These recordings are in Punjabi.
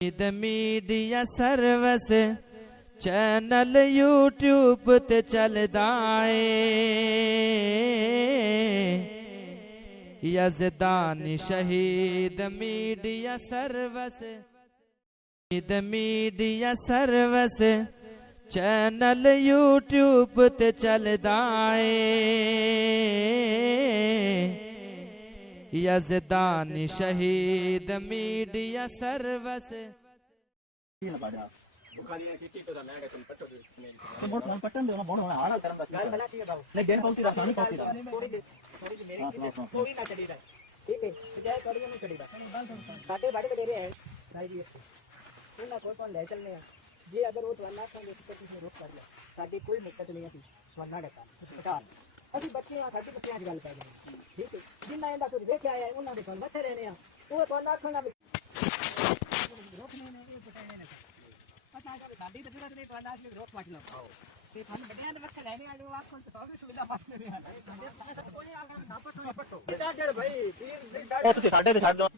मीडिया सर्विस चैनल यूट्यूब ते चलदा है यज़दानी शहीद मीडिया सर्विस चैनल यूट्यूब ते चलदा है यज़दानी शहीद मीडिया सर्विस ਜੇ ਅਗਰ ਉਹ ਤੁਹਾਨੂੰ ਲਾਖਾਂਗੇ ਤਾਂ ਤੁਸੀਂ ਰੋਕ ਕਰ ਲਿਆ ਸਾਡੀ ਕੋਈ ਦਿੱਕਤ ਨਹੀਂ ਅਸੀਂ ਸਵਾਨਾ ਦਿੱਤਾ ਅਸੀਂ ਬੱਚੇ ਆ ਸਾਡੇ ਬੱਚਿਆਂ ਦੀ ਗੱਲ ਕਰ ਰਹੇ ਠੀਕ ਹੈ ਜਿੰਨਾ ਇਹਦਾ ਕੋਈ ਵੇਖਿਆ ਹੈ ਉਹਨਾਂ ਦੇ ਕੋਲ ਬੱਚੇ ਰਹਿੰਦੇ ਆ ਉਹ ਤੁਹਾਨੂੰ ਆਖਣਾ ਵੀ ਰੋਕਣੇ ਨੇ ਇਹ ਪਤਾ ਨਹੀਂ ਪਤਾ ਕਰ ਸਾਡੀ ਤਾਂ ਜ਼ਰੂਰਤ ਨਹੀਂ ਤੁਹਾਨੂੰ ਆਖ ਰੋਕ ਪਟ ਲਓ ਤੇ ਸਾਨੂੰ ਵੱਡਿਆਂ ਦੇ ਵਕਤ ਲੈਣੇ ਵਾਲੇ ਉਹ ਆਖਣ ਤਾਂ ਵੀ ਸੁਵਿਧਾ ਪਾਸ ਨਹੀਂ ਆ ਕੋਈ ਆਗਾ ਨਾ ਪਟੋ ਬੇਟਾ ਜਿਹੜੇ ਭਾਈ ਉਹ ਤੁਸੀਂ ਸਾਡੇ ਤੇ ਛੱਡ ਦੋ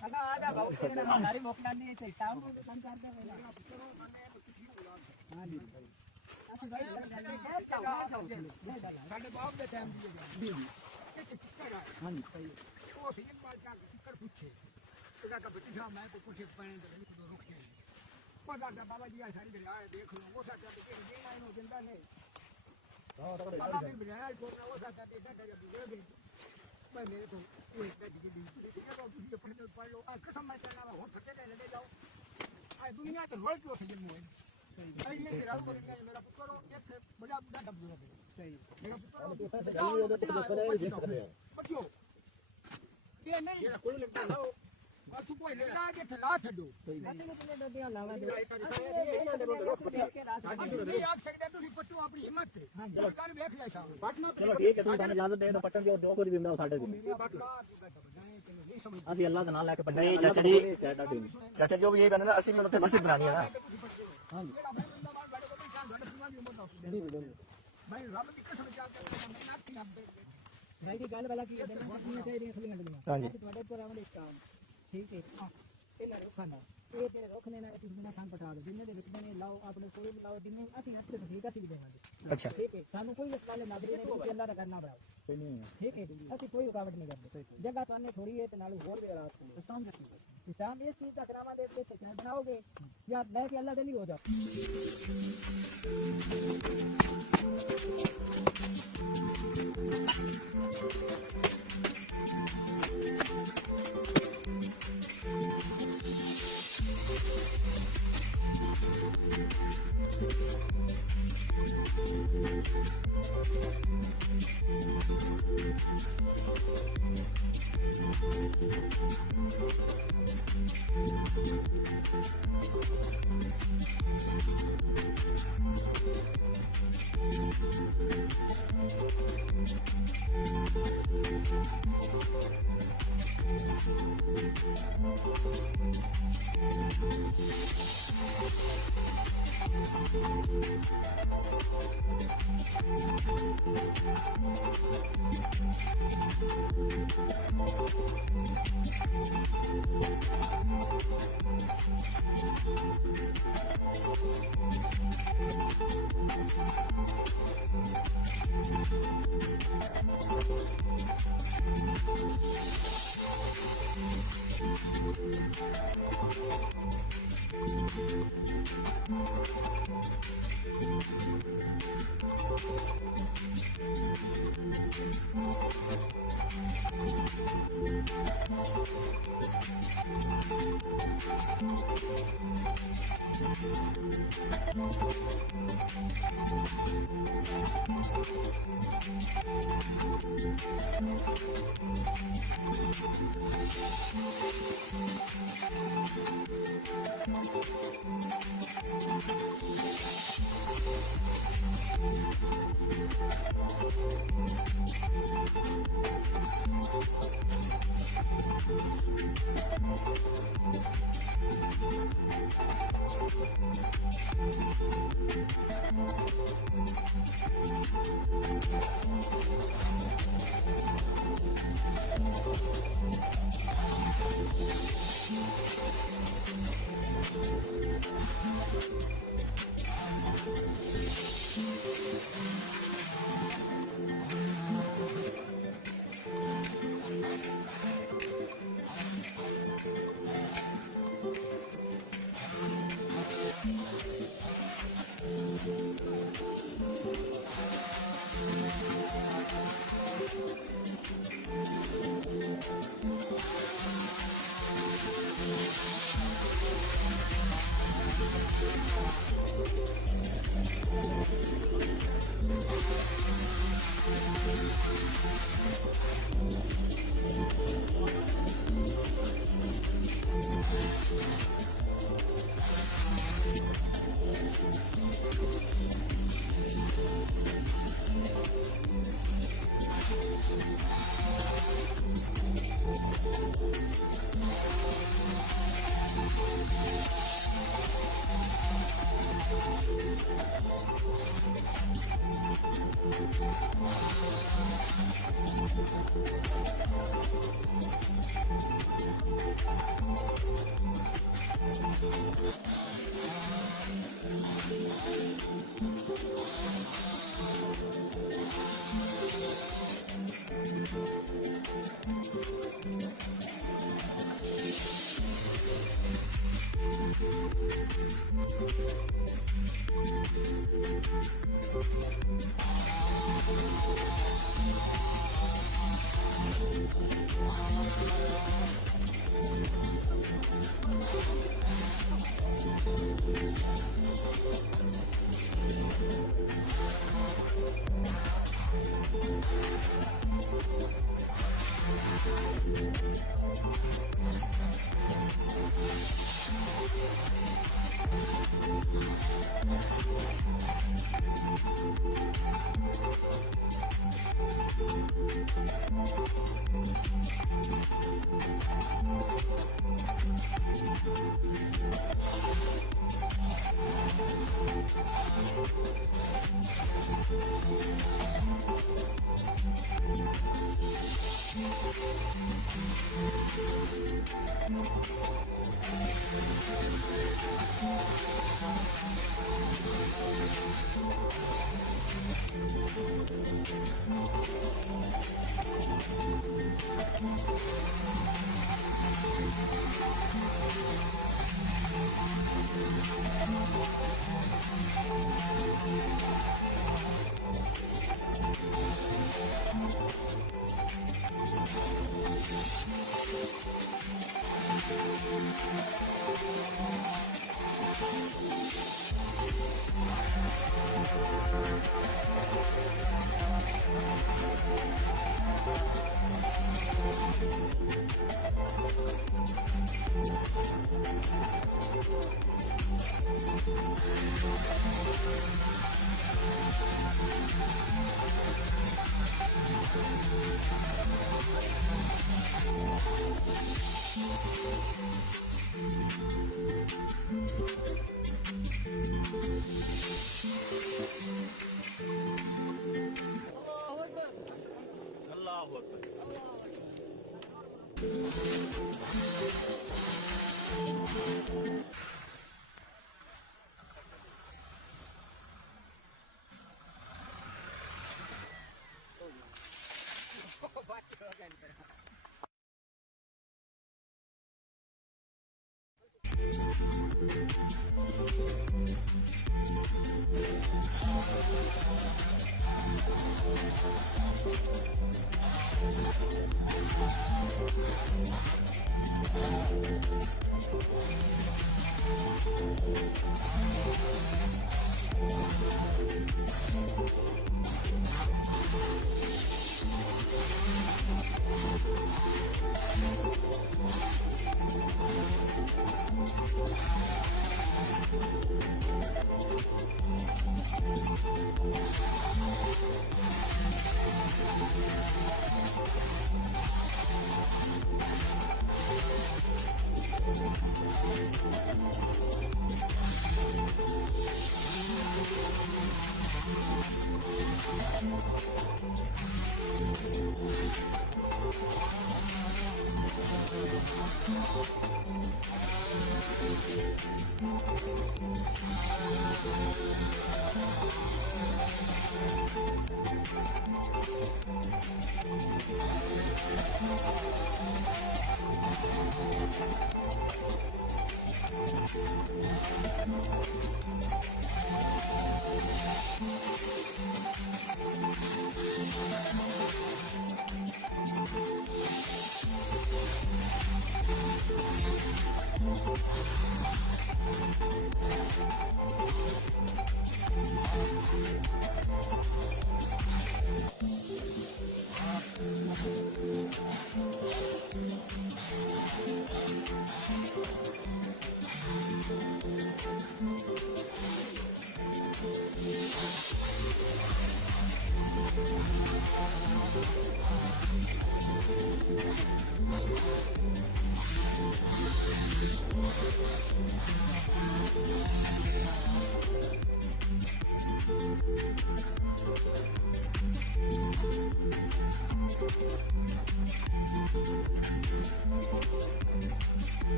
ਅਗਾ ਆਦਾ ਬਾਉ ਤੇਰੇ ਨਾਲ ਸਾਰੀ ਮੌਕਾ ਨਹੀਂ ਤੇ ਟਾਊਨ ਨੂੰ ਕੰਮ ਕਰਦੇ ਹੋਏ ਹਾਂਜੀ ਅਸੀਂ ਭਾਈ ਸਾਡੇ ਬਾਪ ਦੇ ਟਾਈਮ ਦੀ ਹਾਂਜੀ ਸਹੀ ਉਹ ਫਿਰ ਬਾਅਦ ਜਾ ਕੇ ਪੁੱਛੇ ਉਹਦਾ ਕਾ ਬੱਚੀ ਸਾਹਿਬ ਮੈਂ ਕੋਈ ਪੁੱਛੇ ਪਾਣੇ ਦੇ ਰੁਕੇ ਪਤਾ ਦਾ ਬਾਬਾ ਜੀ ਆ ਸਾਰੀ ਦੇ ਆਏ ਦੇਖ ਲਓ ਉਹ ਸਾਡਾ ਤੇ ਕਿਹੜੀ ਜੀਣਾ ਇਹਨੂੰ ਜਿੰਦਾ ਨਹੀਂ ਹਾਂ ਤਾਂ ਬਾਬਾ ਜੀ ਬਣਾ ਕੋ ਉਹ ਸਾਡਾ ਤੇ ਡੱਡਾ ਦੇ ਦੇ ਮੈਂ ਮੇਰੇ ਤੋਂ ਇਹ ਤੇ ਦੀ ਇਹ ਤਾਂ ਤੁਸੀਂ ਆਪਣੇ ਤੋਂ ਪੜ ਲਓ ਆ ਕਸਮ ਮੈਂ ਚੱਲਣਾ ਹੁਣ ਫੱਟੇ ਦੇ ਲੈ ਜਾਓ ਆ ਦੁਨੀਆ ਤੇ ਰੋਲ ਕਿਉਂ થઈ ਜੰਮੂ ਹੈ ਸਹੀ ਇਹ ਰਾਉ ਕਰ ਮੇਰਾ ਪੁੱਤਰ ਇੱਥੇ ਬੜਾ ਬੜਾ ਡੱਬ ਜੂਗਾ ਸਹੀ ਮੇਰਾ ਪੁੱਤਰ ਬੱਚੋ ਇਹ ਨਹੀਂ ਕੋਈ ਲੱਗਦਾ ਨਾ ਆ ਤੂੰ ਕੋਈ ਲੱਗਦਾ ਕਿ ਠਲਾ ਛੱਡੋ ਸਾਡੇ ਨੂੰ ਕਿੰਨੇ ਡੱਬੀਆਂ ਲਾਵਾ ਦੇ ਇਹ ਆਖ ਸਕਦੇ ਤੁਸੀਂ ਪੱਟੋ ਆਪਣੀ ਹਿੰਮਤ ਤੇ ਚਲੋ ਕੱਲ ਵੇਖ ਲੈ ਸ਼ਾਮ ਪਟਨਾ ਚਲੋ ਠੀਕ ਹੈ ਤੁਹਾਨੂੰ ਇਜਾਜ਼ਤ ਦੇ ਦੋ ਪੱਟਣ ਦੀ ਜੋ ਕੁਝ ਵੀ ਹੁੰਦਾ ਸਾਡੇ ਕੋਲ ਅਸੀਂ ਅੱਲਾਹ ਦਾ ਨਾਮ ਲੈ ਕੇ ਪੱਟੇ ਚਾਚਾ ਜੋ ਵੀ ਇਹ ਬਣਨਾ ਅਸੀਂ ਵੀ ਉੱਥੇ ਮਸਜਿਦ ਬਣਾਣੀ ਹੈ ਨਾ ਭਾਈ ਰੱਬ ਦੀ ਕਸਮ ਚਾਹ ਕੇ ਮੈਂ ਨਾਥੀ ਰੱਬ ਭਾਈ ਦੀ ਗੱਲ ਵਾਲਾ ਕੀ ਹੈ ਨਹੀਂ ਚਾਹੀਦੀਆਂ ਖਲੀਆਂ ਲੱਗਦੀਆਂ ਤੁਹਾਡੇ ਉੱਪਰ ਆਉਣ ਦੇ ਕੰਮ ਠੀਕ ਹੈ ਇਹਨਾਂ ਰੁਖਾਨਾ ਇਹ ਜਿਹੜੇ ਰੁਖਨੇ ਨਾਲ ਤੁਸੀਂ ਨਾ ਕੰਮ ਪਟਾ ਦੋ ਜਿੰਨੇ ਦੇ ਵਿਕਦੇ ਨੇ ਲਾਓ ਆਪਣੇ ਕੋਲ ਲਾਓ ਜਿੰਨੇ ਅਸੀਂ ਰਸਤੇ ਤੇ ਠੀਕ ਅਸੀਂ ਵੀ ਦੇਵਾਂਗੇ ਅੱਛਾ ਠੀਕ ਹੈ ਸਾਨੂੰ ਕੋਈ ਇਸ ਵਾਲੇ ਨਾਗਰਿਕ ਨੇ ਕਿ ਅੱਲਾਹ ਦਾ ਕਰਨਾ ਬਣਾਓ ਕੋਈ ਨਹੀਂ ਠੀਕ ਹੈ ਅਸੀਂ ਕੋਈ ਰੁਕਾਵਟ ਨਹੀਂ ਕਰਦੇ ਜਗ੍ਹਾ ਤੁਹਾਨੂੰ ਥੋੜੀ ਹੈ ਤੇ ਨਾਲ ਹੋਰ ਵੀ ਰਾਤ ਨੂੰ ਸਮਝ ਸਕੀਏ ਸ਼ਾਮ ਇਸ ਚੀਜ਼ ਦਾ ਕਰਾਵਾ ਦੇ ਤੇ ਚਾਹ ਬਣਾਓਗੇ ਜਾਂ ਲੈ ਕੇ ਅੱਲਾਹ ਦੇ ਲਈ ਹੋ ਜਾਓ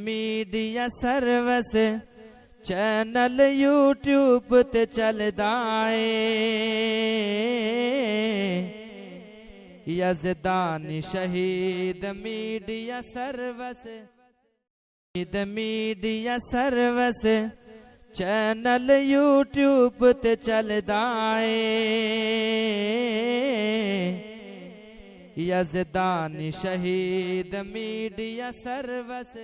मीडिया सर्विस चैनल यूट्यूब ते चलदा है यज़दानी शहीद मीडिया सर्विस चैनल यूट्यूब ते चलदा है यज़दानी शहीद मीडिया सर्विस।